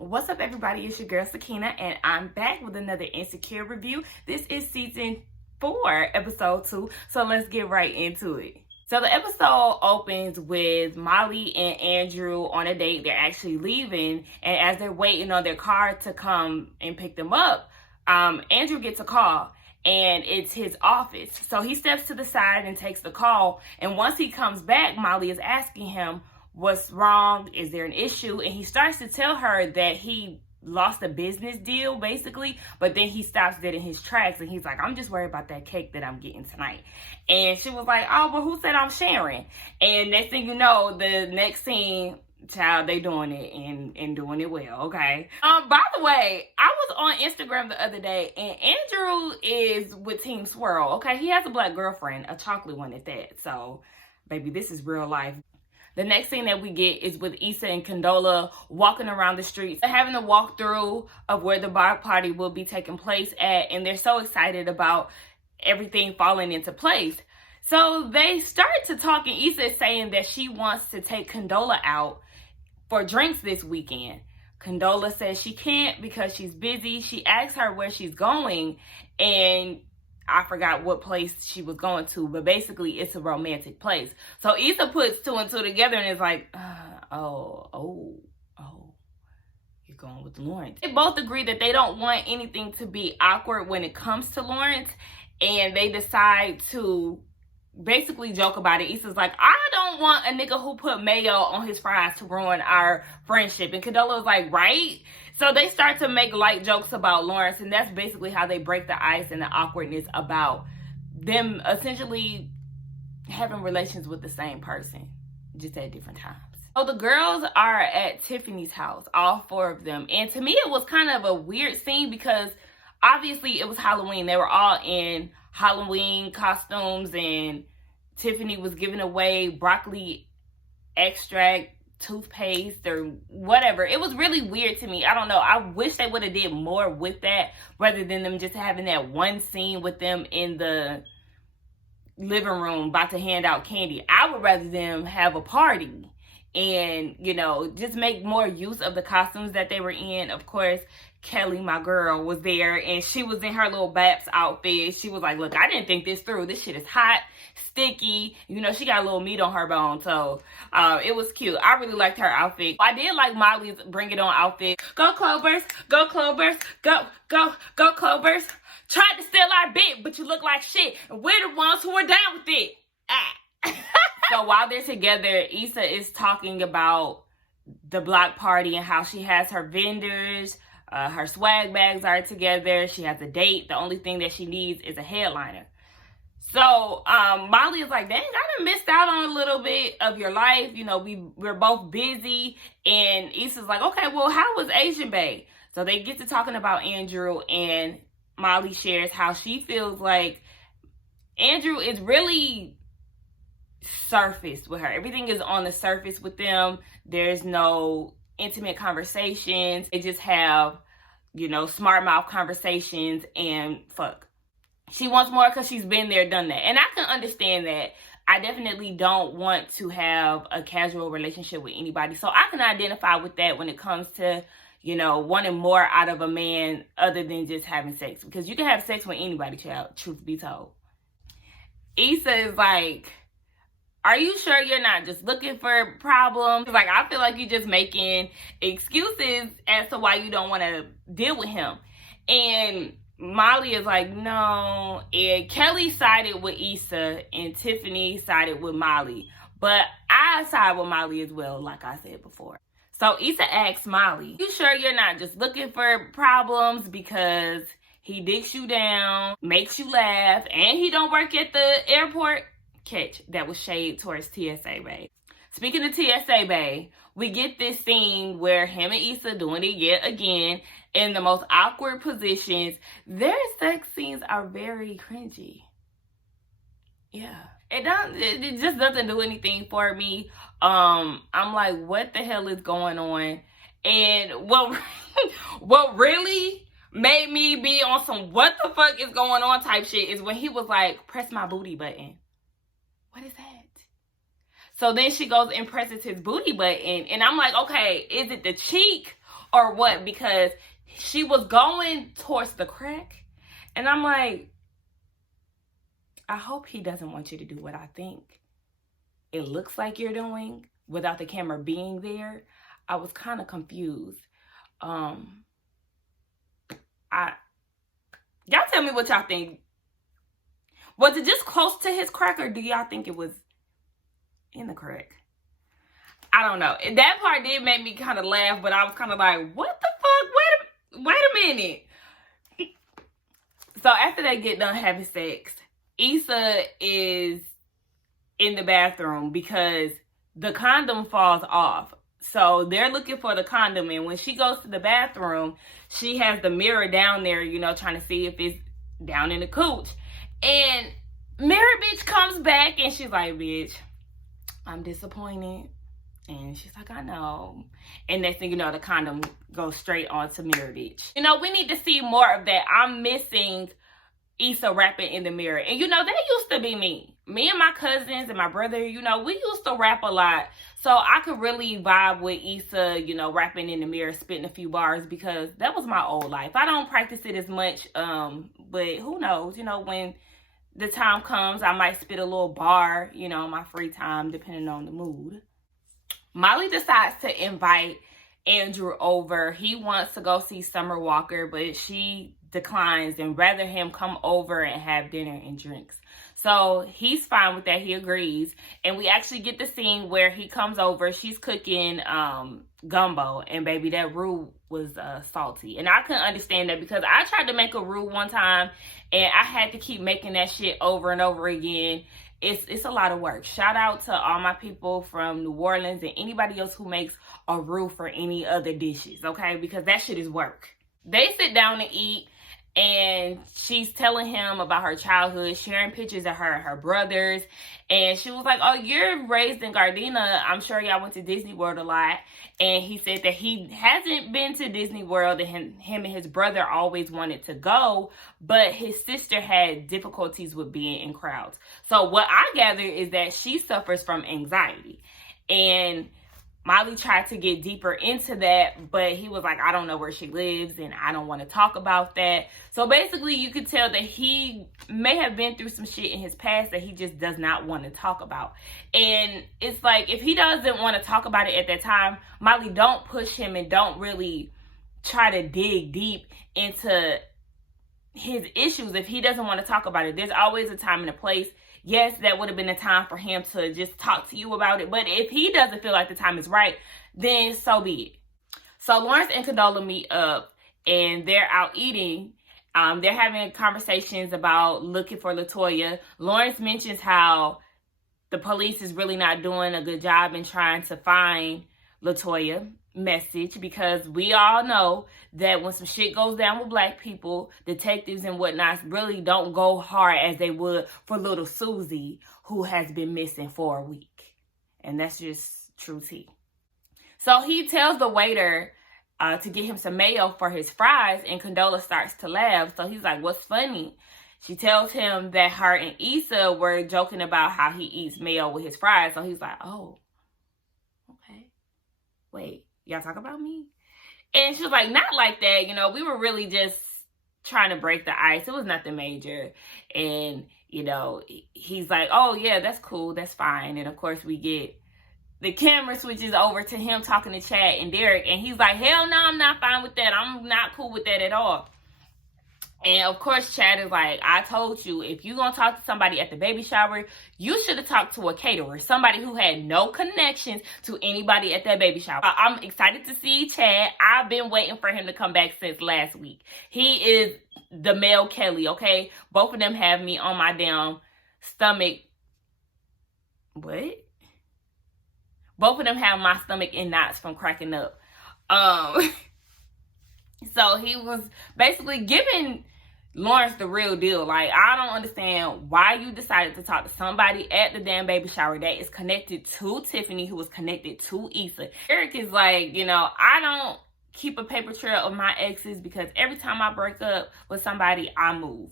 What's up, everybody? It's your girl Sakina, and I'm back with another Insecure review. This is season 4, episode 2, so let's get right into it. So the episode opens with Molly and Andrew on a date. They're actually leaving, and as they're waiting on their car to come and pick them up, Andrew gets a call, and it's his office. So he steps to the side and takes the call, and once he comes back, Molly is asking him, what's wrong? Is there an issue? And he starts to tell her that he lost a business deal, basically, but then he stops dead in his tracks and he's like, I'm just worried about that cake that I'm getting tonight. And she was like, oh, but who said I'm sharing? And next thing you know, the next scene, child, they doing it and doing it well, okay? By the way, I was on Instagram the other day, and Andrew is with Team Swirl, okay? He has a black girlfriend, a chocolate one at that. So, baby, this is real life. The next thing that we get is with Issa and Condola walking around the streets. They're having a walkthrough of where the bar party will be taking place at, and they're so excited about everything falling into place. So they start to talk, and Issa is saying that she wants to take Condola out for drinks this weekend. Condola says she can't because she's busy. She asks her where she's going, and I forgot what place she was going to, but basically it's a romantic place. So Issa puts 2 and 2 together and is like, oh, you're going with Lawrence. They both agree that they don't want anything to be awkward when it comes to Lawrence, and they decide to basically joke about it. Issa's like, I don't want a nigga who put mayo on his fries to ruin our friendship. And Condola was like, right? So they start to make light jokes about Lawrence, and that's basically how they break the ice and the awkwardness about them essentially having relations with the same person, just at different times. So the girls are at Tiffany's house, all 4 of them. And to me, it was kind of a weird scene because obviously it was Halloween. They were all in Halloween costumes, and Tiffany was giving away broccoli extract, toothpaste, or whatever. It was really weird to me. I don't know. I wish they would have did more with that rather than them just having that one scene with them in the living room about to hand out candy. I would rather them have a party and, you know, just make more use of the costumes that they were in. Of course, Kelly, my girl, was there, and she was in her little Baps outfit. She was like, look, I didn't think this through. This shit is hot, sticky. You know, she got a little meat on her bone, so it was cute. I really liked her outfit. I did like Molly's Bring It On outfit. Go Clovers, go Clovers, go Clovers. Tried to steal our bit, but you look like shit, and we're the ones who are down with it. So while they're together, Issa is talking about the block party and how she has her vendors, her swag bags are together. She has a date. The only thing that she needs is a headliner. So Molly is like, dang, I done missed out on a little bit of your life. You know, we're both busy. And Issa's like, okay, well, how was Asian Bay? So they get to talking about Andrew, and Molly shares how she feels like Andrew is really surface with her. Everything is on the surface with them. There's no intimate conversations. They just have, you know, smart mouth conversations and fuck. She wants more because she's been there, done that. And I can understand that. I definitely don't want to have a casual relationship with anybody. So I can identify with that when it comes to, you know, wanting more out of a man other than just having sex. Because you can have sex with anybody, child, truth be told. Issa is like, are you sure you're not just looking for problems? Like, I feel like you're just making excuses as to why you don't want to deal with him. And Molly is like, no. And Kelly sided with Issa, and Tiffany sided with Molly. But I side with Molly as well, like I said before. So Issa asks Molly, you sure you're not just looking for problems because he dicks you down, makes you laugh, and he don't work at the airport? Catch, that was shade towards TSA Bay. Speaking of TSA Bay, we get this scene where him and Issa doing it yet again in the most awkward positions. Their sex scenes are very cringy. Yeah. It just doesn't do anything for me. I'm like, what the hell is going on? And what really made me be on some what the fuck is going on type shit is when he was like, press my booty button. What is that? So then she goes and presses his booty button, and I'm like, okay, is it the cheek or what, because she was going towards the crack. And I'm like, I hope he doesn't want you to do what I think it looks like you're doing without the camera being there. I was kind of confused. Y'all tell me what y'all think. Was it just close to his crack, or do y'all think it was in the crack? I don't know. That part did make me kind of laugh, but I was kind of like, what the fuck? Wait a minute. So after they get done having sex, Issa is in the bathroom because the condom falls off. So they're looking for the condom, and when she goes to the bathroom, she has the mirror down there, you know, trying to see if it's down in the cooch. And mirror bitch comes back and she's like, bitch, I'm disappointed. And she's like, I know. And next thing you know, the condom goes straight onto mirror bitch. You know, we need to see more of that. I'm missing Issa rapping in the mirror. And you know, that used to be me. Me and my cousins and my brother, you know, we used to rap a lot. So I could really vibe with Issa, you know, rapping in the mirror, spitting a few bars, because that was my old life. I don't practice it as much, but who knows, you know, when the time comes, I might spit a little bar, you know, in my free time, depending on the mood. Molly decides to invite Andrew over. He wants to go see Summer Walker, but she declines and rather him come over and have dinner and drinks. So he's fine with that. He agrees. And we actually get the scene where he comes over. She's cooking gumbo. And baby, that roux was salty. And I couldn't understand that, because I tried to make a roux one time and I had to keep making that shit over and over again. It's a lot of work. Shout out to all my people from New Orleans and anybody else who makes a roux for any other dishes, okay? Because that shit is work. They sit down to eat, and she's telling him about her childhood, sharing pictures of her and her brothers. And she was like, oh, you're raised in Gardena. I'm sure y'all went to Disney World a lot. And he said that he hasn't been to Disney World, and him and his brother always wanted to go, but his sister had difficulties with being in crowds. So what I gather is that she suffers from anxiety. And Molly tried to get deeper into that, but he was like, I don't know where she lives and I don't want to talk about that. So basically you could tell that he may have been through some shit in his past that he just does not want to talk about. And it's like, if he doesn't want to talk about it at that time, Molly, don't push him and don't really try to dig deep into his issues. If he doesn't want to talk about it, there's always a time and a place. Yes, that would have been a time for him to just talk to you about it. But if he doesn't feel like the time is right, then so be it. So Lawrence and Condola meet up and they're out eating. They're having conversations about looking for LaToya. Lawrence mentions how the police is really not doing a good job in trying to find LaToya. Message, because we all know that when some shit goes down with black people, detectives and whatnot really don't go hard as they would for little Susie, who has been missing for a week. And that's just true tea. So he tells the waiter to get him some mayo for his fries, and Condola starts to laugh. So he's like, what's funny? She tells him that her and Issa were joking about how he eats mayo with his fries. So he's like, oh, okay. Wait. Y'all talk about me? And she was like, not like that. You know, we were really just trying to break the ice. It was nothing major. And, you know, he's like, oh, yeah, that's cool. That's fine. And, of course, we get the camera switches over to him talking to Chad and Derek. And he's like, hell no, I'm not fine with that. I'm not cool with that at all. And, of course, Chad is like, I told you, if you're going to talk to somebody at the baby shower, you should have talked to a caterer, somebody who had no connections to anybody at that baby shower. I'm excited to see Chad. I've been waiting for him to come back since last week. He is the male Kelly, okay? Both of them have me on my damn stomach. What? Both of them have my stomach in knots from cracking up. So he was basically giving Lawrence the real deal. Like, I don't understand why you decided to talk to somebody at the damn baby shower that is connected to Tiffany, who was connected to Issa. Eric is like, you know, I don't keep a paper trail of my exes because every time I break up with somebody, I move.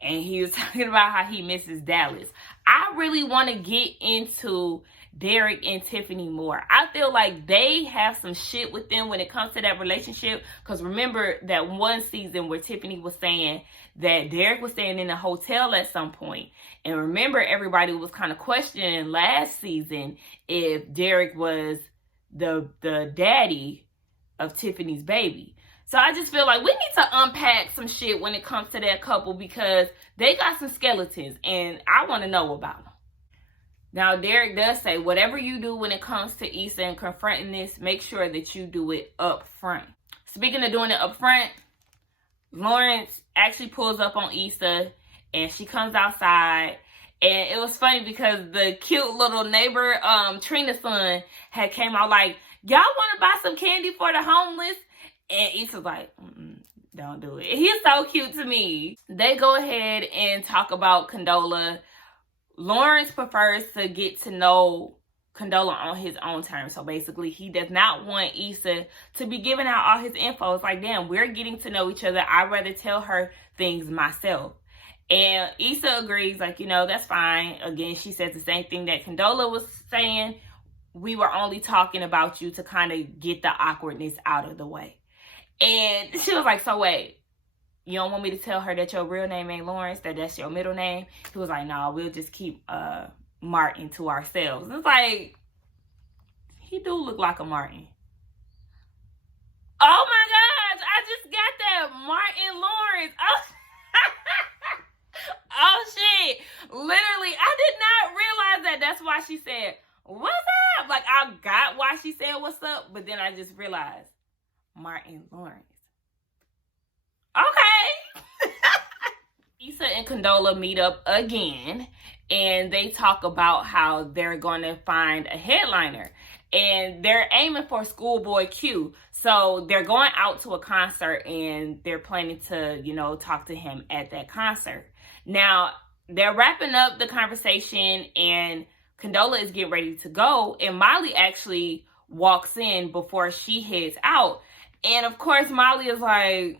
And he was talking about how he misses Dallas. I really want to get into Derek and Tiffany more. I feel like they have some shit with them when it comes to that relationship. Because remember that one season where Tiffany was saying that Derek was staying in a hotel at some point. And remember, everybody was kind of questioning last season if Derek was the daddy of Tiffany's baby. So I just feel like we need to unpack some shit when it comes to that couple, because they got some skeletons and I want to know about them. Now, Derek does say, whatever you do when it comes to Issa and confronting this, make sure that you do it up front. Speaking of doing it up front, Lawrence actually pulls up on Issa and she comes outside. And it was funny because the cute little neighbor, Trina's son, had came out like, y'all want to buy some candy for the homeless? And Issa's like, don't do it. He's so cute to me. They go ahead and talk about Condola. Lawrence prefers to get to know Condola on his own terms. So basically, he does not want Issa to be giving out all his info. It's like, damn, we're getting to know each other. I'd rather tell her things myself. And Issa agrees, like, that's fine. Again, she says the same thing that Condola was saying. We were only talking about you to kind of get the awkwardness out of the way. And she was like, so wait, you don't want me to tell her that your real name ain't Lawrence, that's your middle name? He was like, no, we'll just keep Martin to ourselves. And it's like, he do look like a Martin. Oh my gosh, I just got that. Martin Lawrence. Oh, oh shit. Literally, I did not realize that. That's why she said, what's up? Like, I got why she said what's up, but then I just realized, Martin Lawrence. Okay. Issa and Condola meet up again, and they talk about how they're going to find a headliner, and they're aiming for Schoolboy Q. So they're going out to a concert, and they're planning to, talk to him at that concert. Now, they're wrapping up the conversation, and Condola is getting ready to go, and Molly actually walks in before she heads out. And of course, Molly is like,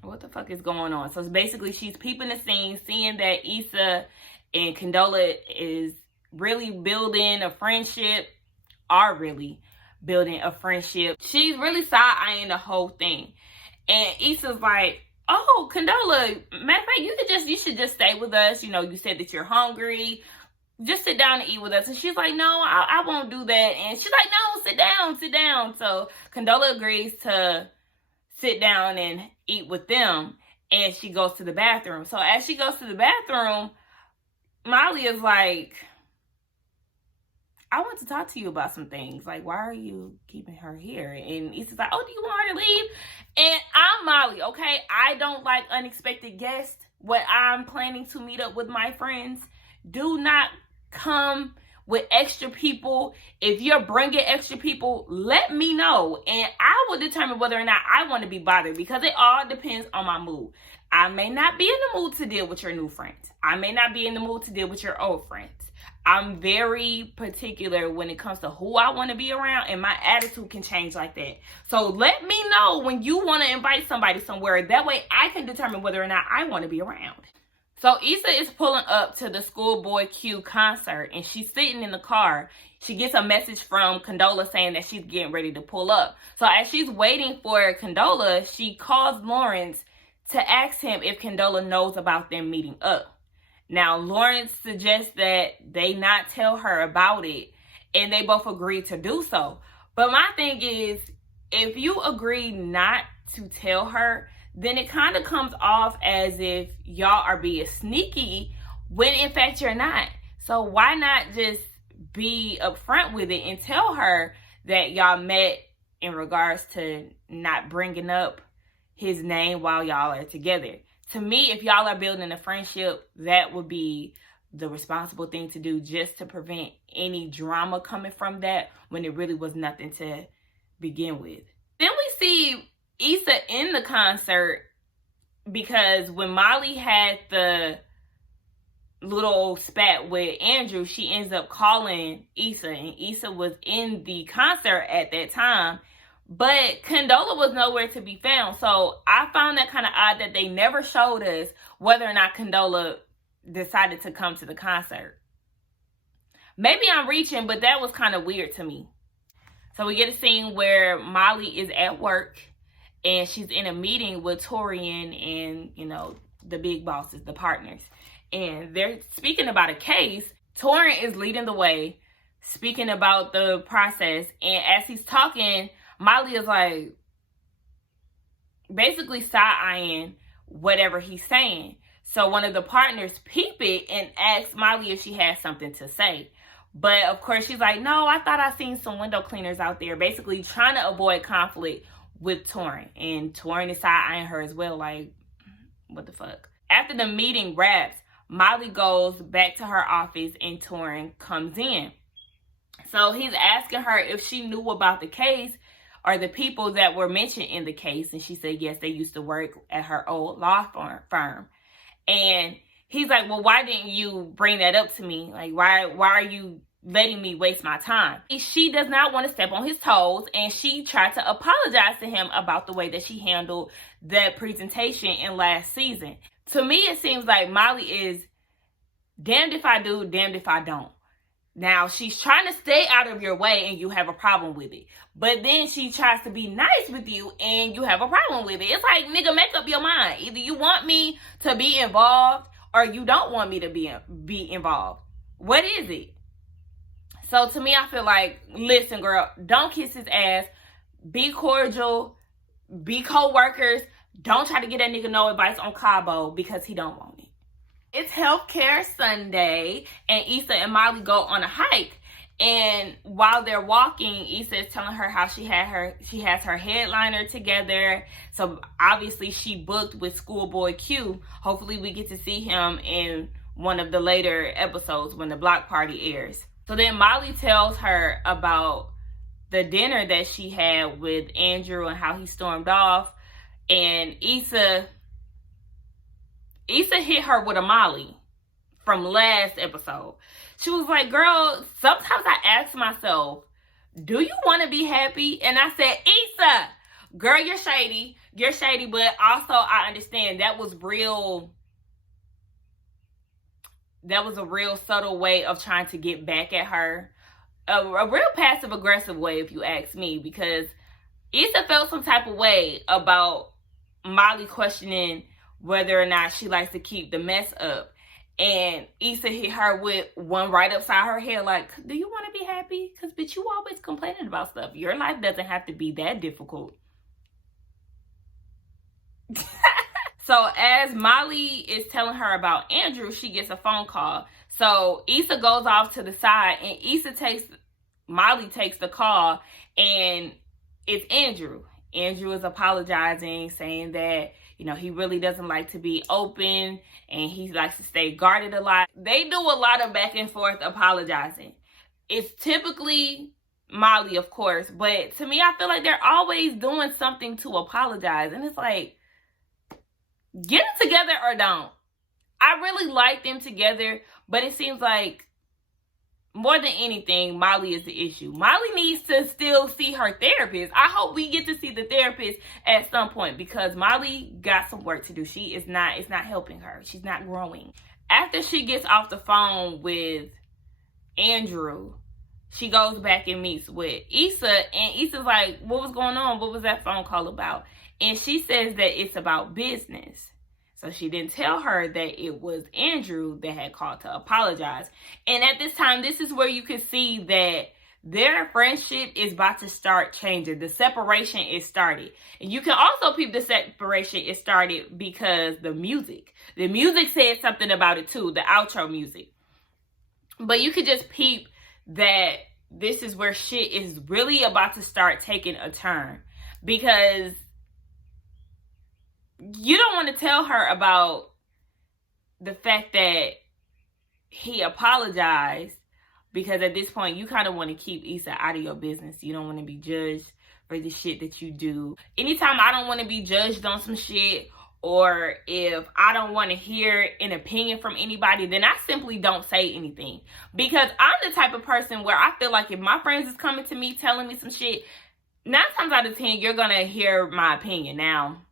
what the fuck is going on? So basically, she's peeping the scene, seeing that Issa and Condola is really building a friendship, are really building a friendship. She's really side-eyeing the whole thing. And Issa's like, oh, Condola, matter of fact, you should just stay with us. You said that you're hungry. Just sit down and eat with us. And she's like, no, I won't do that. And she's like, no, sit down. So Condola agrees to sit down and eat with them. And she goes to the bathroom. So as she goes to the bathroom, Molly is like, I want to talk to you about some things. Like, why are you keeping her here? And Issa's like, oh, do you want her to leave? And I'm Molly, okay? I don't like unexpected guests. When I'm planning to meet up with my friends, do not come with extra people. If you're bringing extra people, let me know. And I will determine whether or not I want to be bothered, because it all depends on my mood. I may not be in the mood to deal with your new friends. I may not be in the mood to deal with your old friends. I'm very particular when it comes to who I want to be around, and my attitude can change like that. So let me know when you want to invite somebody somewhere. That way I can determine whether or not I want to be around. So Issa is pulling up to the Schoolboy Q concert, and she's sitting in the car. She gets a message from Condola saying that she's getting ready to pull up. So as she's waiting for Condola, she calls Lawrence to ask him if Condola knows about them meeting up. Now, Lawrence suggests that they not tell her about it, and they both agree to do so. But my thing is, if you agree not to tell her, then it kind of comes off as if y'all are being sneaky when in fact you're not. So why not just be upfront with it and tell her that y'all met in regards to not bringing up his name while y'all are together? To me, if y'all are building a friendship, that would be the responsible thing to do, just to prevent any drama coming from that when it really was nothing to begin with. Then we see Issa in the concert, because when Molly had the little spat with Andrew, she ends up calling Issa, and Issa was in the concert at that time. But Condola was nowhere to be found. So I found that kind of odd that they never showed us whether or not Condola decided to come to the concert. Maybe I'm reaching, but that was kind of weird to me. So we get a scene where Molly is at work and she's in a meeting with Torian and, you know, the big bosses, the partners. And they're speaking about a case. Torian is leading the way, speaking about the process. And as he's talking, Molly is like basically side-eyeing whatever he's saying. So one of the partners peep it and asks Molly if she has something to say. But of course she's like, no, I thought I seen some window cleaners out there, basically trying to avoid conflict with Torin. And Torin is side-eyeing her as well, like, what the fuck? After the meeting wraps, Molly goes back to her office and Torin comes in. So he's asking her if she knew about the case or the people that were mentioned in the case. And she said, yes, they used to work at her old law firm. And he's like, well, why didn't you bring that up to me? Like, why are you letting me waste my time? She does not want to step on his toes, and she tried to apologize to him about the way that she handled that presentation in last season. To me, it seems like Molly is damned if I do, damned if I don't. Now, she's trying to stay out of your way and you have a problem with it. But then she tries to be nice with you and you have a problem with it. It's like, nigga, make up your mind. Either you want me to be involved or you don't want me to be involved. What is it? So to me, I feel like, listen, girl, don't kiss his ass. Be cordial. Be co-workers. Don't try to get that nigga no advice on Cabo because he don't want it. It's Healthcare Sunday, and Issa and Molly go on a hike. And while they're walking, Issa is telling her how she has her headliner together. So obviously she booked with Schoolboy Q. Hopefully we get to see him in one of the later episodes when the block party airs. So then Molly tells her about the dinner that she had with Andrew and how he stormed off. And Issa hit her with a Molly from last episode. She was like, girl, sometimes I ask myself, do you want to be happy? And I said, Issa, girl, you're shady. You're shady, but also I understand that was a real subtle way of trying to get back at her. A real passive-aggressive way, if you ask me, because Issa felt some type of way about Molly questioning whether or not she likes to keep the mess up. And Issa hit her with one right upside her head, like, do you want to be happy? Because, bitch, you always complaining about stuff. Your life doesn't have to be that difficult. So as Molly is telling her about Andrew, she gets a phone call. So Issa goes off to the side, and Molly takes the call, and it's Andrew. Andrew is apologizing, saying that, you know, he really doesn't like to be open and he likes to stay guarded a lot. They do a lot of back and forth apologizing. It's typically Molly, of course, but to me, I feel like they're always doing something to apologize. And it's like, get them together or don't. I really like them together, but it seems like more than anything, Molly is the issue. Molly needs to still see her therapist. I hope we get to see the therapist at some point because Molly got some work to do. It's not helping her. She's not growing. After she gets off the phone with Andrew, she goes back and meets with Issa, and Issa's like, what was going on? What was that phone call about? And she says that it's about business. So she didn't tell her that it was Andrew that had called to apologize. And at this time, this is where you can see that their friendship is about to start changing. The separation is started. And you can also peep the separation is started because the music. The music said something about it too, the outro music. But you can just peep that this is where shit is really about to start taking a turn. Because you don't want to tell her about the fact that he apologized, because at this point you kind of want to keep Issa out of your business. You don't want to be judged for the shit that you do. Anytime I don't want to be judged on some shit, or if I don't want to hear an opinion from anybody, then I simply don't say anything. Because I'm the type of person where I feel like if my friends is coming to me telling me some shit, 9 times out of 10 you're gonna hear my opinion. Now,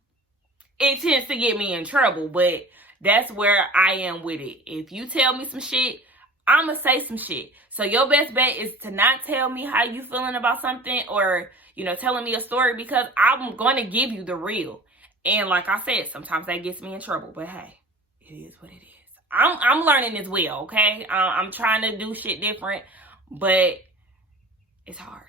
it tends to get me in trouble, but that's where I am with it. If you tell me some shit, I'ma say some shit. So your best bet is to not tell me how you feeling about something, or, you know, telling me a story, because I'm gonna give you the real. And like I said, sometimes that gets me in trouble, but hey, it is what it is. I'm learning as well, okay? I'm trying to do shit different, but it's hard.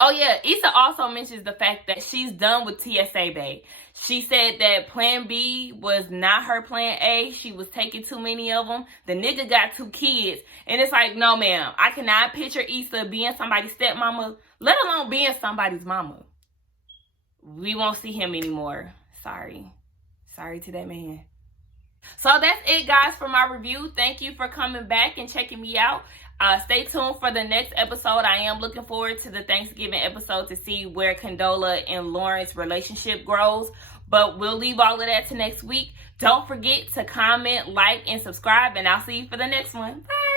Oh yeah, Issa also mentions the fact that she's done with TSA Bay. She said that Plan B was not her Plan A. She was taking too many of them. The nigga got 2 kids. And it's like, no ma'am, I cannot picture Issa being somebody's stepmama, let alone being somebody's mama. We won't see him anymore. Sorry to that man. So that's it, guys, for my review. Thank you for coming back and checking me out. Stay tuned for the next episode. I am looking forward to the Thanksgiving episode to see where Condola and Lauren's relationship grows. But we'll leave all of that to next week. Don't forget to comment, like, and subscribe, and I'll see you for the next one. Bye.